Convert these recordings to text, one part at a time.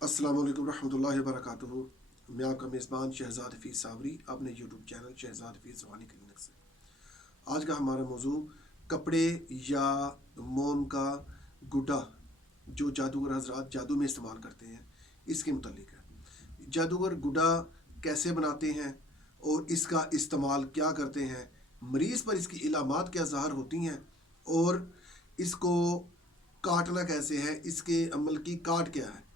अस्सलाम वालेकुम रहमतुल्लाहि व बरकातुहू। मैं आपका मेज़बान शहज़ाद हफीज़ सावरी अपने यूट्यूब चैनल शहज़ाद हफीज़ रूहानी क्लिनिक से। आज का हमारा मौजू कपड़े या मोम का गुड्डा जो जादूगर हजरात जादू में इस्तेमाल करते हैं इसके मुतल्लिक है। जादूगर गुड्डा कैसे बनाते हैं और इसका इस्तेमाल क्या करते हैं, मरीज़ पर इसकी इलामात क्या ज़ाहिर होती हैं और इसको काटना कैसे है, इसके अमल की काट क्या है।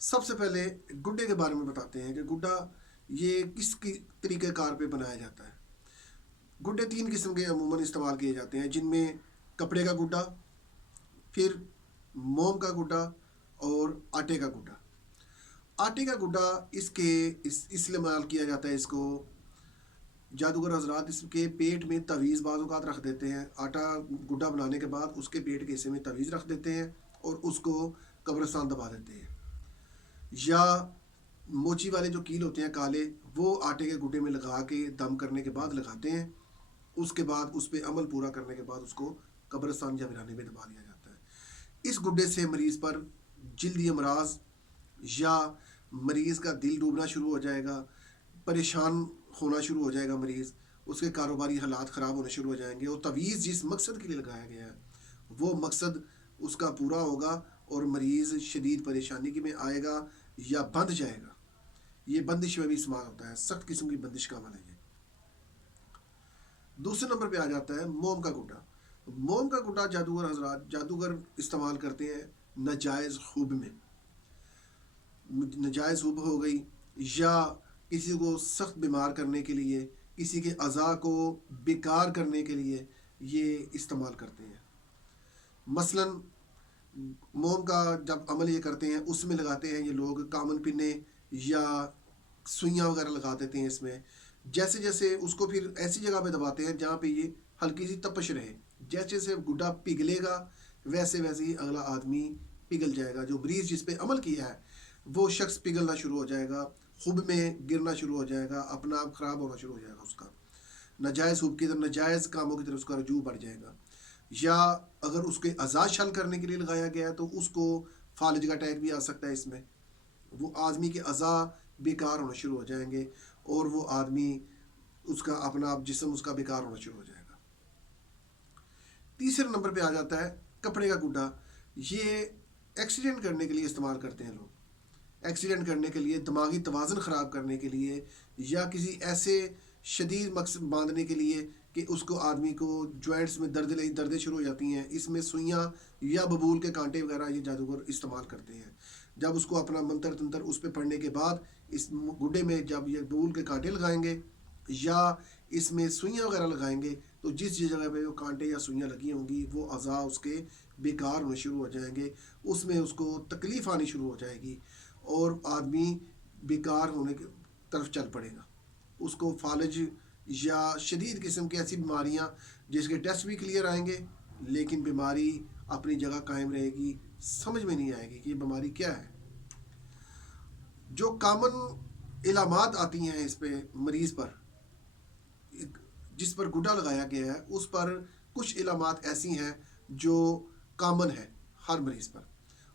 सबसे पहले गुड्डे के बारे में बताते हैं कि गुड्डा ये किस तरीक़ेकार पे बनाया जाता है। गुड्डे 3 किस्म के अमूमन इस्तेमाल किए जाते हैं, जिनमें कपड़े का गुड्डा, फिर मोम का गुड्डा और आटे का गुड्डा। आटे का गुड्डा इस्तेमाल किया जाता है। इसको जादूगर हजरात इसके पेट में तवीज़ बाज़ रख देते हैं। आटा गुड्डा बनाने के बाद उसके पेट के हिस्से में तवीज़ रख देते हैं और उसको कब्रिस्तान दबा देते हैं। या मोची वाले जो कील होते हैं काले, वो आटे के गुड्डे में लगा के दम करने के बाद लगाते हैं। उसके बाद उस पर अमल पूरा करने के बाद उसको कब्रिस्तान या वीराने में दबा दिया जाता है। इस गुड्डे से मरीज़ पर जल्दी अमराज या मरीज़ का दिल डूबना शुरू हो जाएगा, परेशान होना शुरू हो जाएगा मरीज़, उसके कारोबारी हालात ख़राब होने शुरू हो जाएंगे और तवीज़ जिस मकसद के लिए लगाया गया है वो मकसद उसका पूरा होगा और मरीज़ शदीद परेशानी में आएगा या बंध जाएगा। ये बंदिश में भी इस्तेमाल होता है, सख्त किस्म की बंदिश का अमल है ये। दूसरे नंबर पे आ जाता है मोम का गुड्डा। मोम का गुड्डा जादूगर इस्तेमाल करते हैं नाजायज़ हुब में। नाजायज़ हुब हो गई या किसी को सख्त बीमार करने के लिए, किसी के अज़ा को बेकार करने के लिए ये इस्तेमाल करते हैं। मसलन मोम का जब अमल ये करते हैं उसमें लगाते हैं ये लोग कामन पिन्ने या सुइयाँ वगैरह लगा देते हैं इसमें। जैसे जैसे उसको फिर ऐसी जगह पे दबाते हैं जहाँ पे ये हल्की सी तपश रहे। जैसे जैसे गुड्डा पिघलेगा वैसे वैसे ही अगला आदमी पिघल जाएगा। जो मरीज़ जिस पे अमल किया है वो शख्स पिघलना शुरू हो जाएगा, खुब में गिरना शुरू हो जाएगा, अपना आप ख़राब होना शुरू हो जाएगा। उसका नाजायज़ हुब की तरफ, नाजायज़ कामों की तरफ उसका रजू बढ़ जाएगा। या अगर उसके अज़ा छल करने के लिए लगाया गया है तो उसको फालज का अटैक भी आ सकता है। इसमें वो आदमी के अज़ा बेकार होना शुरू हो जाएंगे और वो आदमी उसका अपना आप जिस्म उसका बेकार होना शुरू हो जाएगा। तीसरे नंबर पे आ जाता है कपड़े का गुड्डा। ये एक्सीडेंट करने के लिए इस्तेमाल करते हैं लोग। एक्सीडेंट करने के लिए, दिमागी तवाज़ुन ख़राब करने के लिए या किसी ऐसे शदीद मकसद बांधने के लिए कि उसको आदमी को जॉइंट्स में दर्दें शुरू हो जाती हैं। इसमें सुइयाँ या बबूल के कांटे वगैरह ये जादूगर इस्तेमाल करते हैं। जब उसको अपना मंत्र तंत्र उस पर पढ़ने के बाद इस गुड्डे में जब ये बबूल के कांटे लगाएंगे या इसमें सुइयाँ वगैरह लगाएंगे तो जिस जगह पे वो कांटे या सुइयाँ लगी होंगी वो अज़ा उसके बेकार होने शुरू हो जाएंगे, उसमें उसको तकलीफ़ आनी शुरू हो जाएगी और आदमी बेकार होने की तरफ चल पड़ेगा। उसको फालज या शदीद किस्म की ऐसी बीमारियां जिसके टेस्ट भी क्लियर आएंगे लेकिन बीमारी अपनी जगह कायम रहेगी, समझ में नहीं आएगी कि ये बीमारी क्या है। जो कॉमन इलामात आती हैं इस पे मरीज़ पर, जिस पर गुड्डा लगाया गया है उस पर कुछ इलामात ऐसी हैं जो कॉमन है हर मरीज़ पर।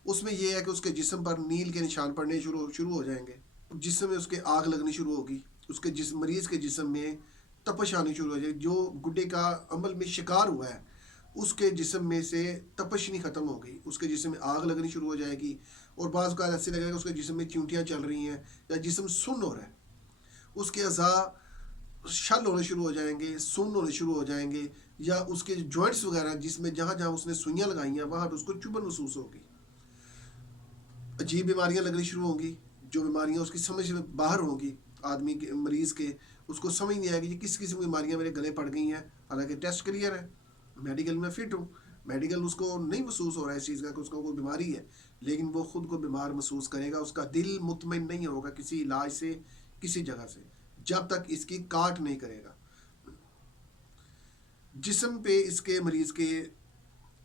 उसमें यह है कि उसके जिस्म पर नील के निशान पड़ने शुरू हो जाएंगे, जिस्म में उसके आग लगनी शुरू होगी, उसके मरीज़ के जिस्म में तपश आनी शुरू हो जाएगी। जो गुड्डे का अमल में शिकार हुआ है उसके जिस्म में से तपश नहीं ख़त्म हो गई, उसके जिस्म में आग लगनी शुरू हो जाएगी और बाज़ का ऐसे लगेगा उसके जिस्म में चींटियाँ चल रही हैं या जिस्म सुन्न हो रहा है। उसके अज़ा शल होने शुरू हो जाएंगे, सुन्न होने शुरू हो जाएंगे या उसके जॉइंट्स वगैरह जिसमें जहाँ जहाँ उसने सुइयाँ लगाई हैं वहाँ पर उसको चुभन महसूस होगी। अजीब बीमारियाँ लगनी शुरू होंगी, जो बीमारियाँ उसकी समझ में बाहर होंगी आदमी के, मरीज़ के, उसको समझ नहीं आएगी कि किस किस्म की बीमारियाँ मेरे गले पड़ गई हैं। हालांकि टेस्ट क्लियर है, मेडिकल में फिट हूँ, मेडिकल उसको नहीं महसूस हो रहा है इस चीज़ का कि उसको कोई बीमारी है, लेकिन वो ख़ुद को बीमार महसूस करेगा। उसका दिल मुतमईन नहीं होगा किसी इलाज से, किसी जगह से, जब तक इसकी काट नहीं करेगा। जिस्म पे इसके मरीज़ के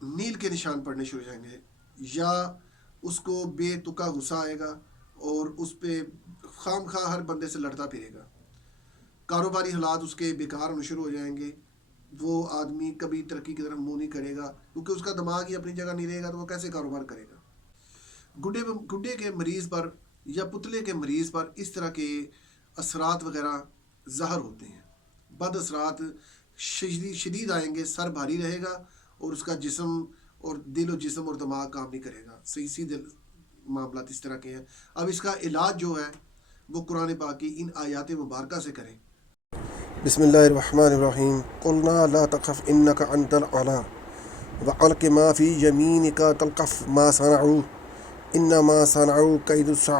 नील के निशान पड़ने शुरू हो जाएंगे या उसको बेतुका गुस्सा आएगा और उस पर खामखा हर बंदे से लड़ता फिरेगा। कारोबारी हालात उसके बेकार होने शुरू हो जाएंगे, वो आदमी कभी तरक्की की तरफ मुँह नहीं करेगा क्योंकि उसका दिमाग ही अपनी जगह नहीं रहेगा तो वो कैसे कारोबार करेगा। گڈے کے مریض پر یا پتلے کے مریض پر اس طرح کے اثرات وغیرہ ظاہر ہوتے ہیں. بد اثرات شدید آئیں گے، سر بھاری رہے گا اور اس کا جسم اور دل و جسم اور دماغ کام نہیں کرے گا. سیدھے معاملات اس طرح کے ہیں. اب اس کا علاج جو ہے وہ قرآن پاک کی ان آیات مبارکہ سے کریں. بسم اللہ الرحمن الرحیم. قلنا لا تخف انک انت الاعلی والق ما فی یمینک تلقف ما صنعوا انما صنعوا کید الساحر